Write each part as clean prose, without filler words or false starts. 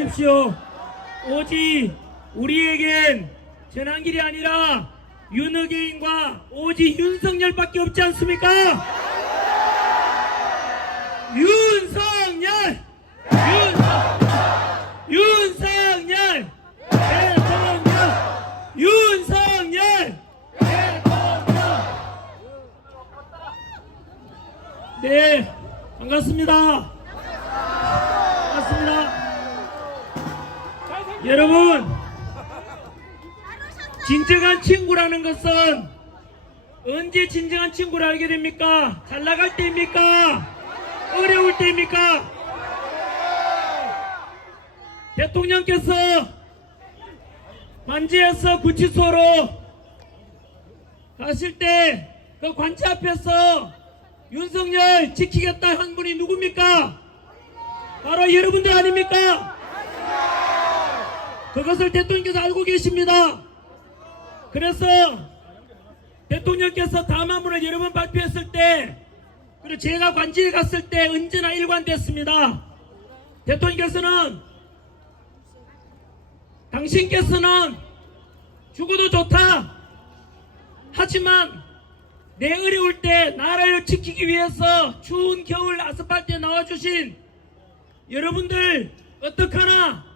마십시오. 오직 우리에겐 전한길이 아니라 윤석열과 오직 윤석열밖에 없지 않습니까? 윤석열 대통령, 윤석열 대통령. 네, 반갑습니다. 여러분, 진정한 친구라는 것은 언제 진정한 친구를 알게 됩니까? 잘 나갈 때입니까? 어려울 때입니까? 대통령께서 관제에서 구치소로 가실 때 그 관제 앞에서 윤석열 지키겠다 한 분이 누굽니까? 바로 여러분들 아닙니까? 그것을 대통령께서 알고 계십니다. 그래서 대통령께서 담화문을 여러 번 발표했을 때, 그리고 제가 관제에 갔을 때 언제나 일관됐습니다. 대통령께서는 당신께서는 죽어도 좋다. 하지만 내 어려울 때 나라를 지키기 위해서 추운 겨울 아스팔트에 나와주신 여러분들 어떡하나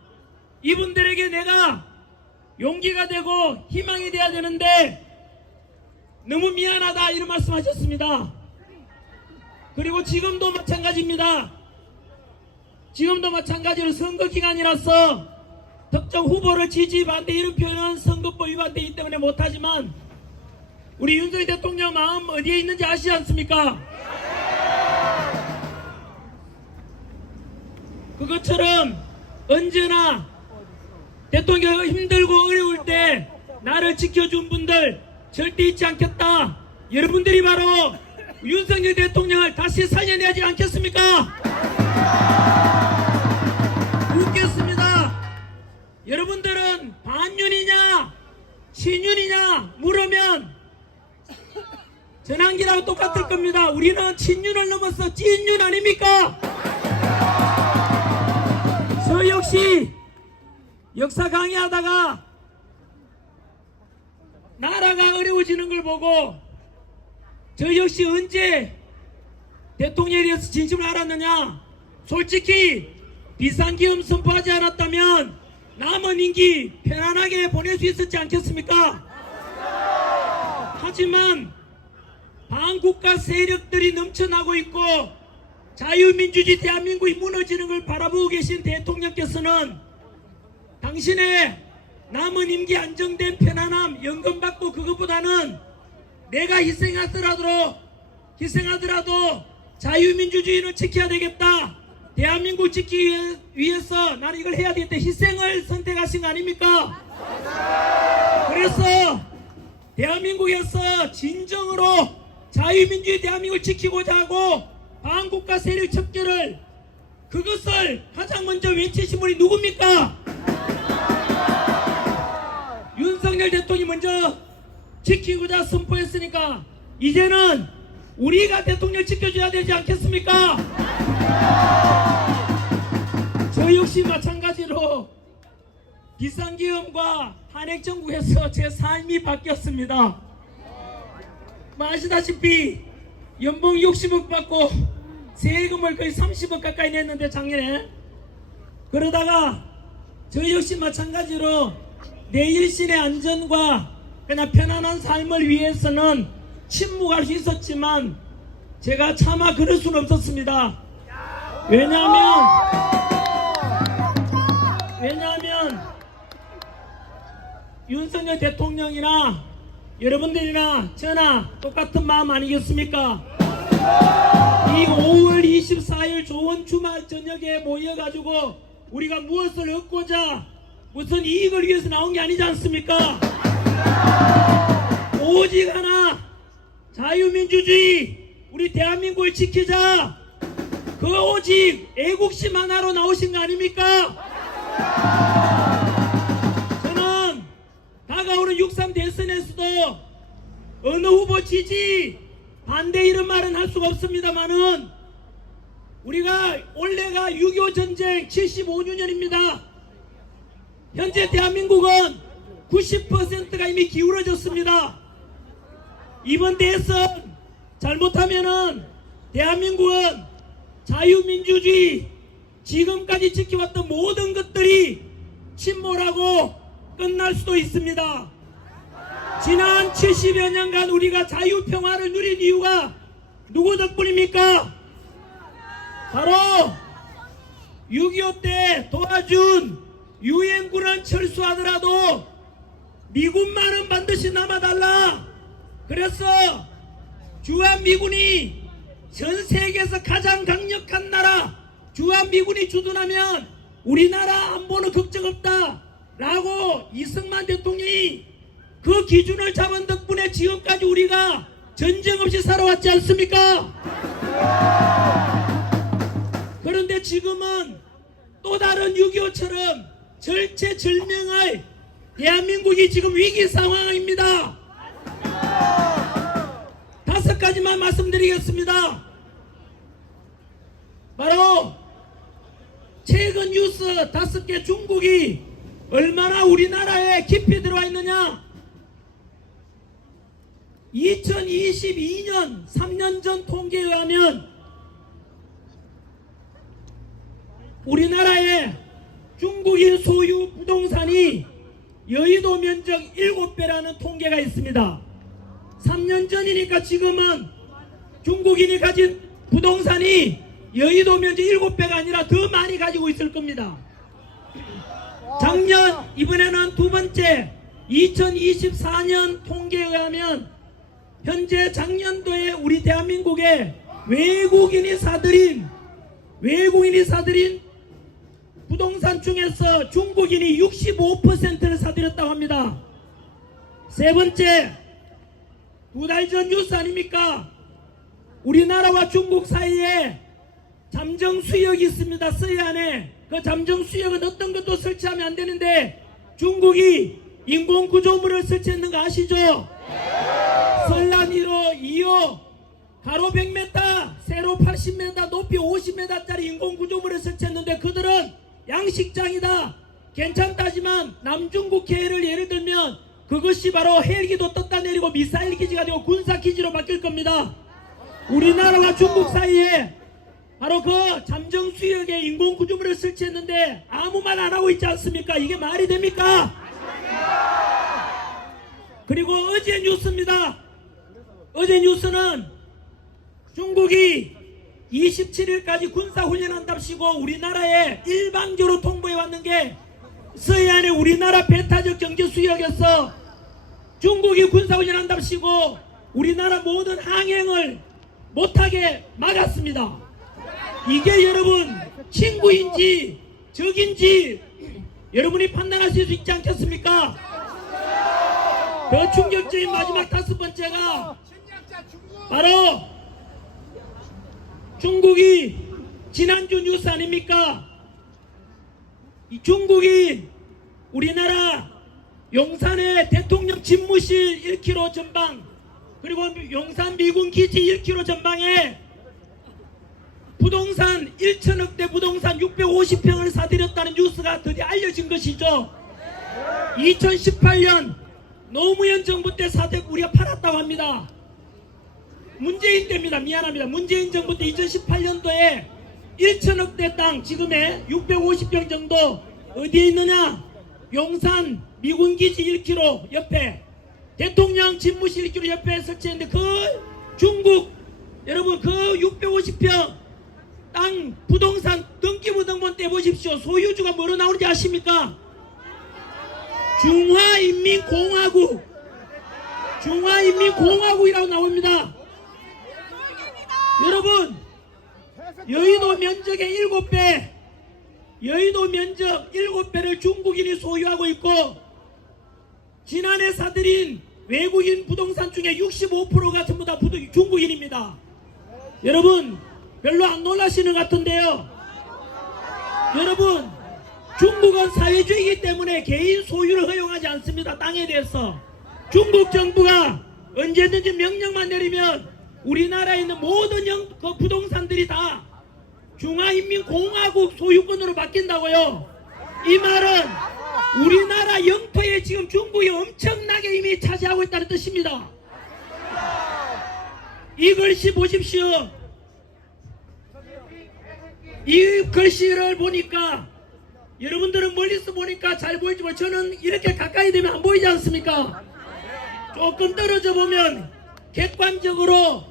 이분들에게 내가 용기가 되고 희망이 돼야 되는데 너무 미안하다 이런 말씀하셨습니다. 그리고 지금도 마찬가지입니다. 지금도 마찬가지로 선거 기간이라서 특정 후보를 지지 반대 이런 표현은 선거법 위반되기 때문에 못하지만 우리 윤석열 대통령 마음 어디에 있는지 아시지 않습니까? 그것처럼 언제나 대통령이 힘들고 어려울 때 나를 지켜준 분들 절대 잊지 않겠다. 여러분들이 바로 윤석열 대통령을 다시 살려내지 않겠습니까? 묻겠습니다. 여러분들은 반윤이냐 친윤이냐 물으면 전한기라고 똑같을 겁니다. 우리는 친윤을 넘어서 찐윤 아닙니까? 저 역시 역사 강의하다가 나라가 어려워지는 걸 보고 저 역시 언제 대통령에 대해서 진심을 알았느냐. 솔직히 비상계엄 선포하지 않았다면 남은 임기 편안하게 보낼 수 있었지 않겠습니까? 하지만 반국가 세력들이 넘쳐나고 있고 자유민주주의 대한민국이 무너지는 걸 바라보고 계신 대통령께서는 당신의 남은 임기 안정된 편안함 연금받고 그것보다는 내가 희생하더라도 자유민주주의는 지켜야 되겠다. 대한민국 지키기 위해서 나는 이걸 해야 되겠다. 희생을 선택하신 거 아닙니까? 그래서 대한민국에서 진정으로 자유민주주의 대한민국을 지키고자 하고 반국가 세력 척결을 그것을 가장 먼저 외치신 분이 누굽니까? 윤석열 대통령이 먼저 지키고자 선포했으니까 이제는 우리가 대통령을 지켜줘야 되지 않겠습니까? 저 역시 마찬가지로 비상계엄과 한핵정국에서 제 삶이 바뀌었습니다. 아시다시피 연봉 60억 받고 세금을 거의 30억 가까이 냈는데 작년에 그러다가 저 역시 마찬가지로 내 일신의 안전과 그냥 편안한 삶을 위해서는 침묵할 수 있었지만 제가 차마 그럴 수는 없었습니다. 왜냐하면 윤석열 대통령이나 여러분들이나 저나 똑같은 마음 아니겠습니까? 이 5월 24일 좋은 주말 저녁에 모여가지고 우리가 무엇을 얻고자 무슨 이익을 위해서 나온 게 아니지 않습니까? 오직 하나 자유민주주의 우리 대한민국을 지키자. 그 오직 애국심 하나로 나오신 거 아닙니까? 저는 다가오는 6.3 대선에서도 어느 후보 지지 반대 이런 말은 할 수가 없습니다만은 우리가 올해가 6.25 전쟁 75주년입니다. 현재 대한민국은 90%가 이미 기울어졌습니다. 이번 대선 잘못하면은 대한민국은 자유민주주의 지금까지 지켜왔던 모든 것들이 침몰하고 끝날 수도 있습니다. 지난 70여 년간 우리가 자유평화를 누린 이유가 누구 덕분입니까? 바로 6.25 때 도와준 유엔군은 철수하더라도 미군만은 반드시 남아달라. 그래서 주한미군이 전 세계에서 가장 강력한 나라 주한미군이 주둔하면 우리나라 안보는 걱정 없다 라고 이승만 대통령이 그 기준을 잡은 덕분에 지금까지 우리가 전쟁 없이 살아왔지 않습니까? 그런데 지금은 또 다른 6.25처럼 절체절명의 대한민국이 지금 위기 상황입니다. 5가지만 말씀드리겠습니다. 바로 최근 뉴스 5개 중국이 얼마나 우리나라에 깊이 들어와 있느냐. 2022년 3년 전 통계에 의하면 우리나라에 중국인 소유 부동산이 여의도 면적 7배라는 통계가 있습니다. 3년 전이니까 지금은 중국인이 가진 부동산이 여의도 면적 7배가 아니라 더 많이 가지고 있을 겁니다. 작년 이번에는 두 번째 2024년 통계에 의하면 현재 작년도에 우리 대한민국에 외국인이 사들인 부동산 중에서 중국인이 65%를 사들였다고 합니다. 세 번째, 2달 전 뉴스 아닙니까? 우리나라와 중국 사이에 잠정수역이 있습니다. 서해안에. 그 잠정수역은 어떤 것도 설치하면 안 되는데 중국이 인공구조물을 설치했는 거 아시죠? 선란 1호, 2호, 가로 100m, 세로 80m, 높이 50m짜리 인공구조물을 설치했는데 그들은 양식장이다, 괜찮다지만 남중국 해를 예를 들면 그것이 바로 헬기도 떴다 내리고 미사일 기지가 되고 군사 기지로 바뀔 겁니다. 우리나라와 중국 사이에 바로 그 잠정수역에 인공구조물을 설치했는데 아무 말 안 하고 있지 않습니까? 이게 말이 됩니까? 그리고 어제 뉴스입니다. 어제 뉴스는 중국이 27일까지 군사훈련한답시고 우리나라에 일방적으로 통보해 왔는 게 서해안에 우리나라 배타적 경제수역에서 중국이 군사훈련한답시고 우리나라 모든 항행을 못하게 막았습니다. 이게 여러분 친구인지 적인지 여러분이 판단하실 수 있지 않겠습니까? 더 충격적인 마지막 5번째가 바로 중국이 지난주 뉴스 아닙니까? 이 중국이 우리나라 용산의 대통령 집무실 1km 전방 그리고 용산 미군 기지 1km 전방에 부동산 1천억대 부동산 650평을 사들였다는 뉴스가 드디어 알려진 것이죠. 2018년 노무현 정부 때 우리가 팔았다고 합니다. 문재인 때입니다. 미안합니다. 문재인 정부 때 2018년도에 1천억대 땅 지금의 650평 정도 어디에 있느냐? 용산 미군기지 1km 옆에 대통령 집무실 1km 옆에 설치했는데 그 중국 여러분 그 650평 땅 부동산 등기부등본 떼보십시오. 소유주가 뭐로 나오는지 아십니까? 중화인민공화국이라고 나옵니다. 여러분 여의도 면적의 7배 여의도 면적 7배를 중국인이 소유하고 있고 지난해 사들인 외국인 부동산 중에 65%가 전부 다 중국인입니다. 여러분 별로 안 놀라시는 것 같은데요. 여러분 중국은 사회주의이기 때문에 개인 소유를 허용하지 않습니다. 땅에 대해서 중국 정부가 언제든지 명령만 내리면 우리나라에 있는 모든 그 부동산들이 다 중화인민공화국 소유권으로 바뀐다고요. 이 말은 우리나라 영토에 지금 중국이 엄청나게 이미 차지하고 있다는 뜻입니다. 이 글씨 보십시오. 이 글씨를 보니까 여러분들은 멀리서 보니까 잘 보이지만 저는 이렇게 가까이 되면 안 보이지 않습니까? 조금 떨어져 보면 객관적으로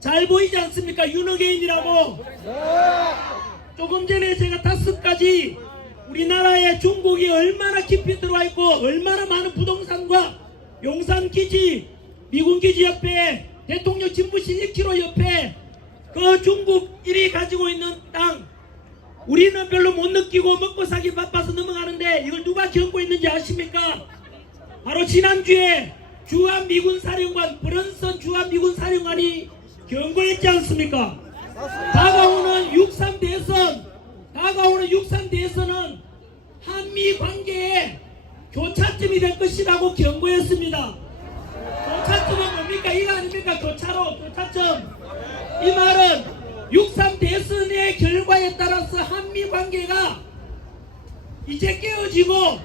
잘 보이지 않습니까? 윤어게인이라고. 조금 전에 제가 5가지 우리나라에 중국이 얼마나 깊이 들어와 있고 얼마나 많은 부동산과 용산기지, 미군기지 옆에 대통령 집무실 1km 옆에 그 중국인이 가지고 있는 땅, 우리는 별로 못 느끼고 먹고 살기 바빠서 넘어가는데 이걸 누가 경고했는지 아십니까? 바로 지난주에 주한미군 사령관, 브런슨 주한미군 사령관이 경고했지 않습니까? 다가오는 6.3 대선은 한미 관계의 교차점이 될 것이라고 경고했습니다. 교차점은 뭡니까? 이거 아닙니까? 교차점. 이 말은 6.3 대선의 결과에 따라서 한미 관계가 이제 깨어지고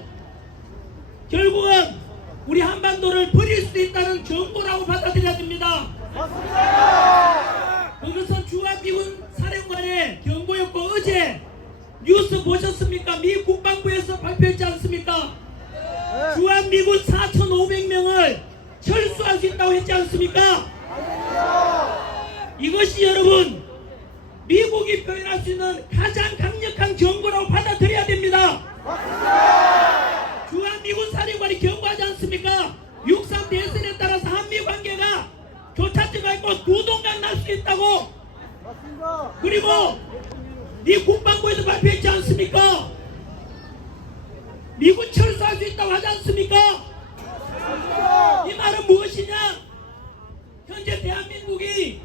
결국은 우리 한반도를 버릴 수도 있다는 경고라고 받아들여야 됩니다. 그것은 주한미군 사령관의 경고였고 어제 뉴스 보셨습니까? 미 국방부에서 발표했지 않습니까? 주한미군 4,500명을 철수할 수 있다고 했지 않습니까? 이것이 여러분 미국이 표현할 수 있는 가장 강력한 경고라고 받아들여야 됩니다. 주한미군 사령관이 경고하지 않습니까? 6.3 대선에 따라서 한미 관계가 교차점가 있고 두동강 날 수 있다고. 그리고 미 국방부에서 발표했지 않습니까? 미군 철수할 수 있다고 하지 않습니까? 이 말은 무엇이냐? 현재 대한민국이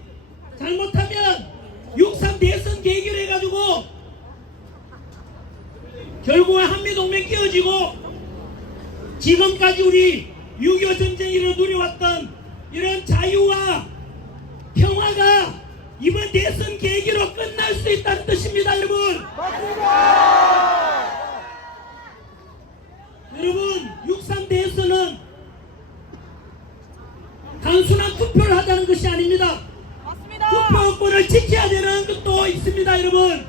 잘못하면 6.3 대선 계기를 해가지고 결국은 한미동맹 깨어지고 지금까지 우리 6.25 전쟁으로 누려왔던 이런 자유와 평화가 이번 대선 계기로 끝날 수 있다는 뜻입니다, 여러분. 여러분, 6.3 대선은 단순한 투표를 하자는 것이 아닙니다. 투표권을 지켜야 되는 것도 있습니다, 여러분.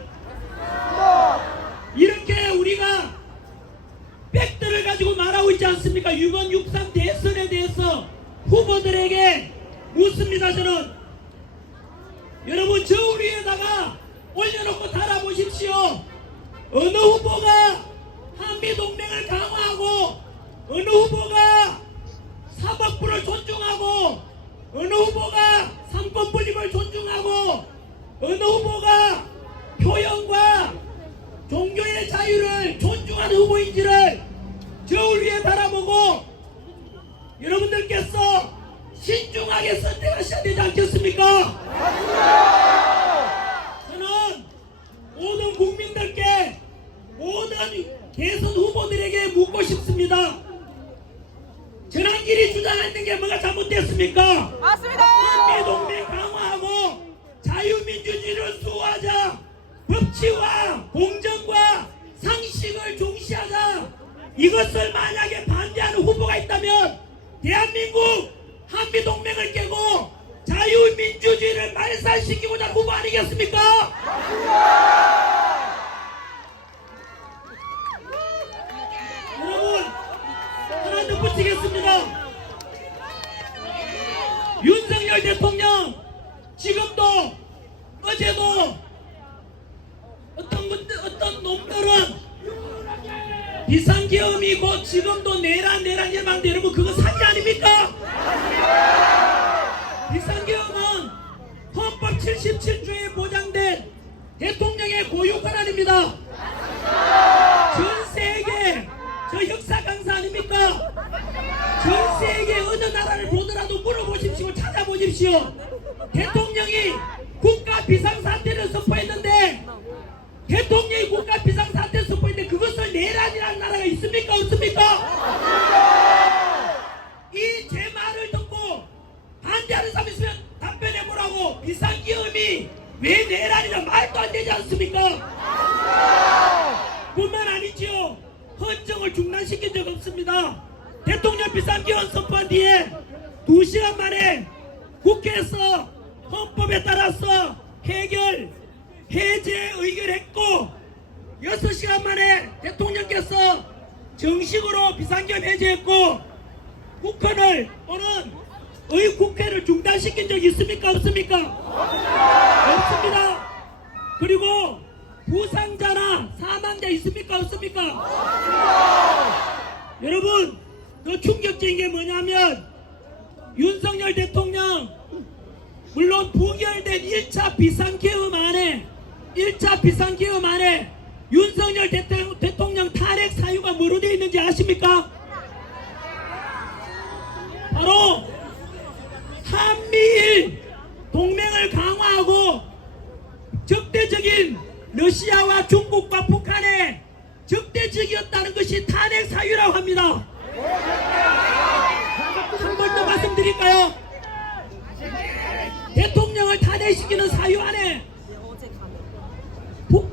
이렇게 우리가 팩트를 가지고 말하고 있지 않습니까? 이번 6.3 대선에 대해서 후보들에게 묻습니다. 저는 여러분 저울 위에다가 올려놓고 달아보십시오. 어느 후보가 한미동맹을 강화하고 어느 후보가 사법부를 존중하고 어느 후보가 삼권분립을 존중하고 어느 후보가 표현과 종교의 자유를 존중하는 후보인지를 저울 위에 달아보고 여러분들께서 신중하게 선택하셔야 되지 않겠습니까? 저는 모든 국민들께 모든 대선 후보들에게 묻고 싶습니다. 전환길이 주장하는 게 뭐가 잘못됐습니까? 맞습니다. 한미동맹 강화하고 자유민주주의를 수호하자. 법치와 공정과 상식을 중시하자. 이것을 만약에 반대하는 후보가 있다면 대한민국 한미동맹을 깨고 자유민주주의를 말살시키고자 하는 후보 아니겠습니까? 여러분 하나 덧붙이겠습니다. 윤석열 대통령 지금도 어제도 어떤 놈들은 비상계엄이고 지금도 내란 예방대 여러분 그거 사기 아닙니까? 비상계엄은 헌법 77조에 보장된 대통령의 고유 권한입니다. 전 세계 저 역사 강사 아닙니까? 전 세계 어느 나라를 보더라도 물어보십시오. 찾아보십시오. 대통령이 국가 비상사태를 선포했는데 대통령이 국가 비상사태를 선포했는데 그것을 내란이라는 나라가 있습니까? 없습니까? 이 제 말을 듣고 반대하는 사람 있으면 답변해보라고. 비상계엄이 왜 내란이냐 말도 안 되지 않습니까? 뿐만 아니지요. 헌정을 중단시킨 적 없습니다. 대통령 비상기원 선포한 뒤에 2시간 만에 국회에서 헌법에 따라서 해제 의결했고 6시간 만에 대통령께서 정식으로 비상기원 해제했고 국헌을 또는 의국회를 중단시킨 적이 있습니까? 없습니까? 없습니다. 그리고 부상자나 사망자 있습니까? 없습니까? 여러분, 더 충격적인 게 뭐냐면 윤석열 대통령 물론 부결된 1차 비상계엄 안에 윤석열 대통령 탄핵 사유가 뭐로 되어 있는지 아십니까? 바로 한미일 동맹을 강화하고 적대적인 러시아와 중국과 북한의 적대적이었다는 것이 탄핵 사유라고 합니다. 한 번 더 말씀드릴까요? 대통령을 탄핵시키는 사유 안에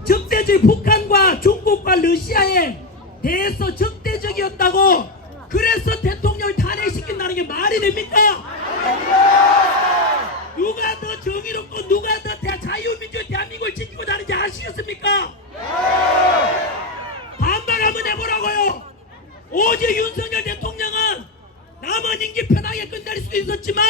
적대적 북한과 중국과 러시아에 대해서 적대적이었다고 그래서 대통령을 탄핵시킨다는 게 말이 됩니까? 누가 더 정의롭고 누가 더 자유민주의 대한민국을 지키고 하는지 아시겠습니까? 반말 한번 해보라고요. 어제 윤석열 대통령은 남은 임기 편하게 끝낼 수 있었지만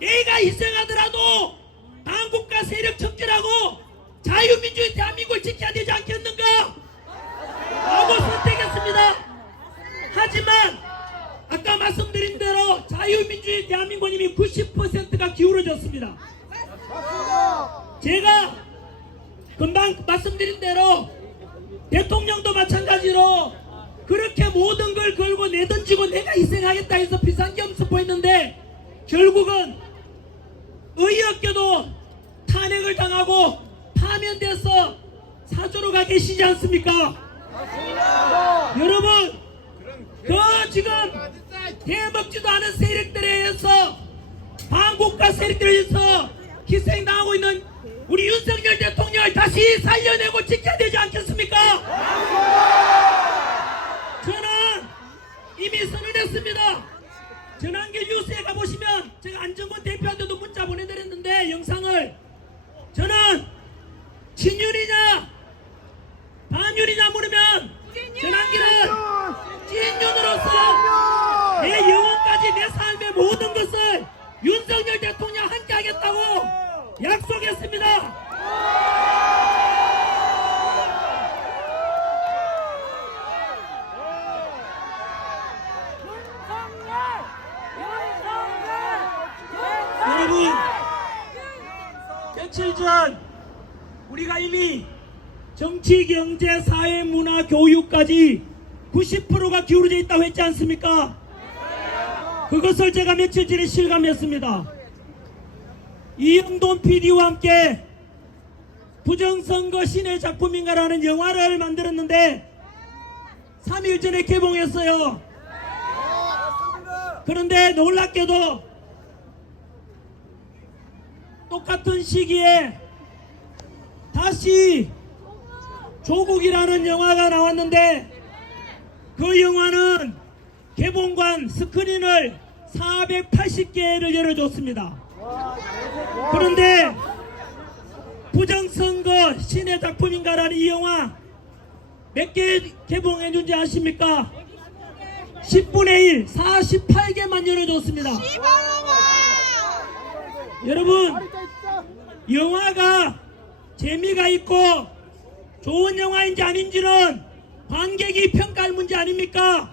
내가 희생하더라도 당국과 세력 척결하고 자유민주의 대한민국을 지켜야 되지 않겠는가? 라고 선택했습니다. 하지만 아까 말씀드린 대로 자유민주의 대한민국은 이미 90%가 기울어졌습니다. 제가 금방 말씀드린 대로 대통령도 마찬가지로 그렇게 모든 걸 걸고 내던지고 내가 희생하겠다 해서 비상계엄 선포했는데 결국은 의외없게도 탄핵을 당하고 파면돼서 사조로 가 계시지 않습니까? 여러분, 그 지금 대먹지도 않은 세력들에 의해서 반국가 세력들에 의해서 희생당하고 있는 우리 윤석열 대통령을 다시 살려내고 지켜야 되지 않겠습니까? 저는 이미 선언했습니다. 전환길 뉴스에 가보시면 제가 안정권 대표한테도 문자 보내드렸는데 영상을 저는 친윤이냐 반윤이냐 물으면 전환길은 찐윤으로서 내 영혼까지 내 삶의 모든 것을 윤석열 대통령 함께 하겠다고 약속했습니다. 여러분, 며칠 전 우리가 이미 정치, 경제, 사회, 문화, 교육까지 90%가 기울어져 있다고 했지 않습니까? 그것을 제가 며칠 전에 실감했습니다. 이영돈 PD와 함께 부정선거 신의 작품인가라는 영화를 만들었는데 3일 전에 개봉했어요. 그런데 놀랍게도 똑같은 시기에 다시 조국이라는 영화가 나왔는데 그 영화는 개봉관 스크린을 480개를 열어줬습니다. 그런데 부정선거 신의 작품인가라는 이 영화 몇 개 개봉해준지 아십니까? 10분의 1, 48개만 열어줬습니다. 여러분, 영화가 재미가 있고 좋은 영화인지 아닌지는 관객이 평가할 문제 아닙니까?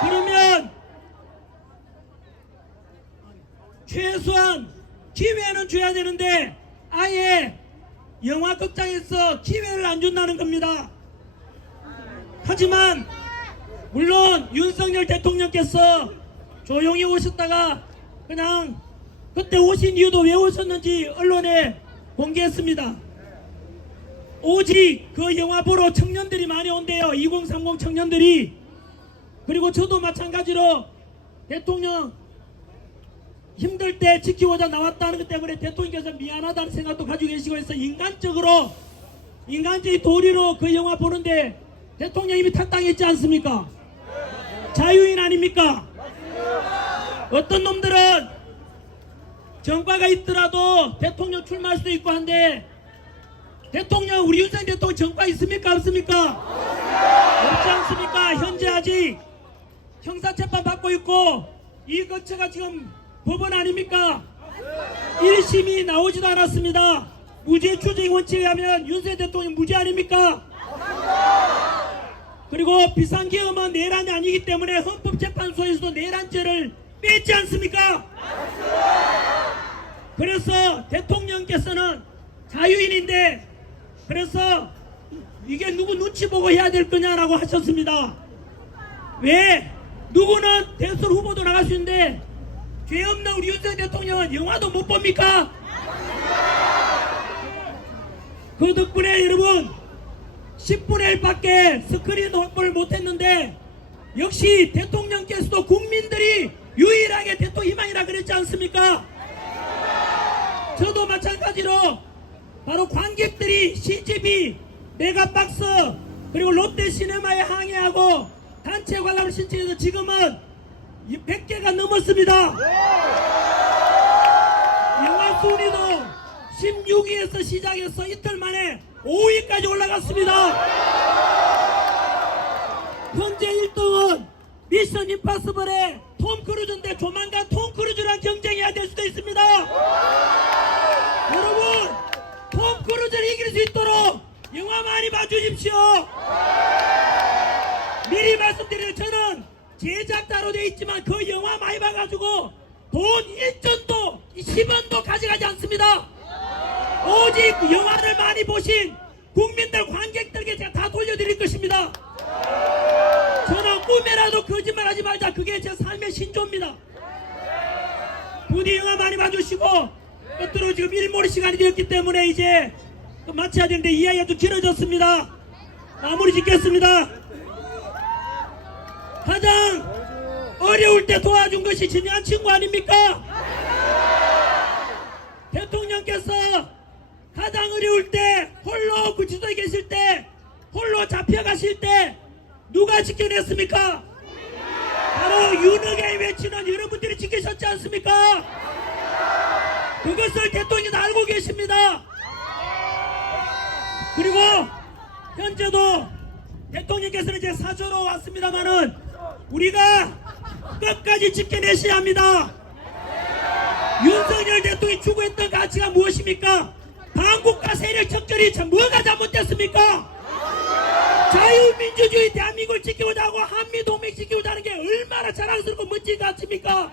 그러면 최소한 기회는 줘야 되는데 아예 영화극장에서 기회를 안 준다는 겁니다. 하지만 물론 윤석열 대통령께서 조용히 오셨다가 그냥 그때 오신 이유도 왜 오셨는지 언론에 공개했습니다. 오직 그 영화 보러 청년들이 많이 온대요. 2030 청년들이. 그리고 저도 마찬가지로 대통령 힘들 때 지키고자 나왔다는 것 때문에 대통령께서 미안하다는 생각도 가지고 계시고 해서 인간적인 도리로 그 영화 보는데 대통령님이 탈당했지 않습니까? 자유인 아닙니까? 어떤 놈들은 정과가 있더라도 대통령 출마할 수도 있고 한데 대통령 우리 윤석열 대통령 정과 있습니까? 없습니까? 없지 않습니까? 현재 아직 형사재판 받고 있고 이 거처가 지금 법원 아닙니까? 1심이 나오지도 않았습니다. 무죄 추정 원칙에 하면 윤석열 대통령 무죄 아닙니까? 그리고 비상계엄은 내란이 아니기 때문에 헌법재판소에서도 내란죄를 뺐지 않습니까? 그래서 대통령께서는 자유인인데 그래서 이게 누구 눈치 보고 해야 될 거냐라고 하셨습니다. 왜? 누구는 대선 후보도 나갈 수 있는데 죄 없는 우리 윤석열 대통령은 영화도 못 봅니까? 그 덕분에 여러분 10분의 1밖에 스크린 확보를 못했는데 역시 대통령께서도 국민들이 유일하게 대통령 희망이라 그랬지 않습니까? 저도 마찬가지로 바로 관객들이 CGV, 메가박스 그리고 롯데시네마에 항의하고 단체 관람을 신청해서 지금은 100개가 넘었습니다. 영화 순위도 16위에서 시작해서 이틀 만에 5위까지 올라갔습니다. 현재 1등은 미션 임파서블의 톰 크루즈인데 조만간 톰 크루즈랑 경쟁해야 될 수도 있습니다. 여러분 톰 크루즈를 이길 수 있도록 영화 많이 봐주십시오. 미리 말씀드리면 저는 제작자로 되어 있지만 그 영화 많이 봐가지고 돈 1전도 10원도 가져가지 않습니다. 오직 영화를 많이 보신 국민들 관객들에게 제가 다 돌려드릴 것입니다. 저는 꿈에라도 거짓말하지 말자. 그게 제 삶의 신조입니다. 부디 영화 많이 봐주시고 끝으로 지금 일몰이 시간이 되었기 때문에 이제 마쳐야 되는데 이야기가 좀 길어졌습니다. 마무리 짓겠습니다. 가장 어려울 때 도와준 것이 진정한 친구 아닙니까? 대통령께서 가장 어려울 때 홀로 구치소에 계실 때 홀로 잡혀가실 때 누가 지켜냈습니까? 바로 윤핵관이 외치는 여러분들이 지키셨지 않습니까? 그것을 대통령도 알고 계십니다. 그리고 현재도 대통령께서는 이제 사저로 왔습니다만은 우리가 끝까지 지켜내셔야 합니다. 윤석열 대통령이 추구했던 가치가 무엇입니까? 반국가 세력 척결이 참 뭐가 잘못됐습니까? 자유민주주의 대한민국을 지키고자 하고 한미동맹 지키고자 하는 게 얼마나 자랑스럽고 멋진 가치입니까?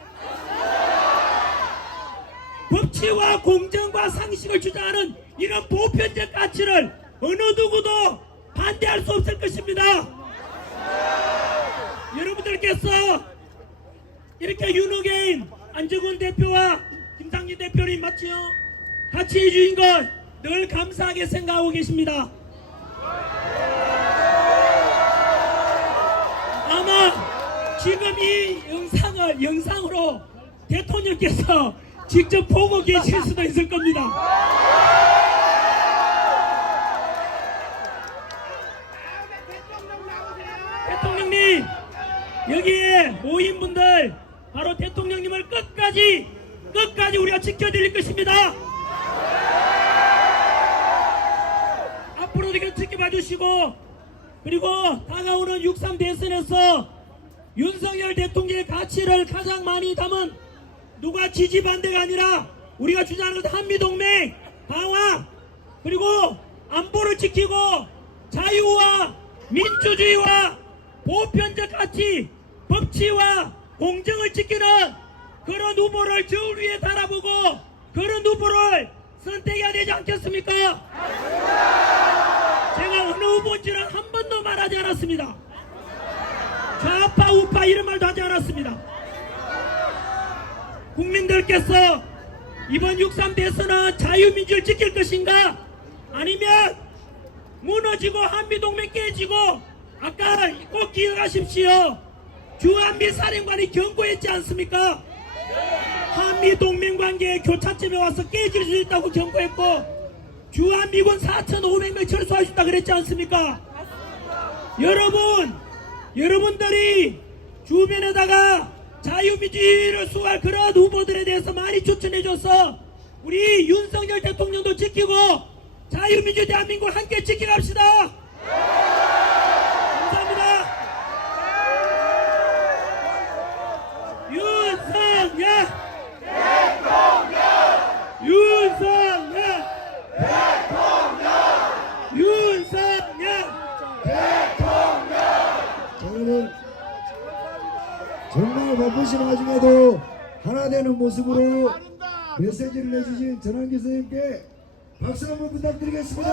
법치와 공정과 상식을 주장하는 이런 보편적 가치를 어느 누구도 반대할 수 없을 것입니다. 여러분들께서 이렇게 윤핵관 안정훈 대표와 김상진 대표님 맞지요? 같이 해주신 것 늘 감사하게 생각하고 계십니다. 아마 지금 이 영상으로 대통령께서 직접 보고 계실 수도 있을 겁니다. 대통령님 여기에 모인 분들 바로 대통령님을 끝까지 우리가 지켜드릴 것입니다. 앞으로도 이렇게 지켜봐 주시고 그리고 다가오는 6.3 대선에서 윤석열 대통령의 가치를 가장 많이 담은 누가 지지 반대가 아니라 우리가 주장하는 것은 한미동맹 강화 그리고 안보를 지키고 자유와 민주주의와 보편적 가치 법치와 공정을 지키는 그런 후보를 저 위에 달아보고 그런 후보를 선택해야 되지 않겠습니까? 제가 어느 후보인지는 한 번도 말하지 않았습니다. 좌파 우파 이런 말도 하지 않았습니다. 국민들께서 이번 6.3 대선은 자유민주를 지킬 것인가 아니면 무너지고 한미동맹 깨지고 아까 꼭 기억하십시오. 주한미 사령관이 경고했지 않습니까? 한미동맹 관계 교차점에 와서 깨질 수 있다고 경고했고 주한미군 4,500명 철수할 수 있다 그랬지 않습니까? 여러분들이 주변에다가 자유민주주의를 수호할 그런 후보들에 대해서 많이 추천해줘서 우리 윤석열 대통령도 지키고 자유민주 대한민국을 함께 지켜갑시다. 감사합니다. 윤석열 오늘 정말 바쁘신 와중에도 하나 되는 모습으로 메시지를 내주신 전환기 선생님께 박수 한번 부탁드리겠습니다.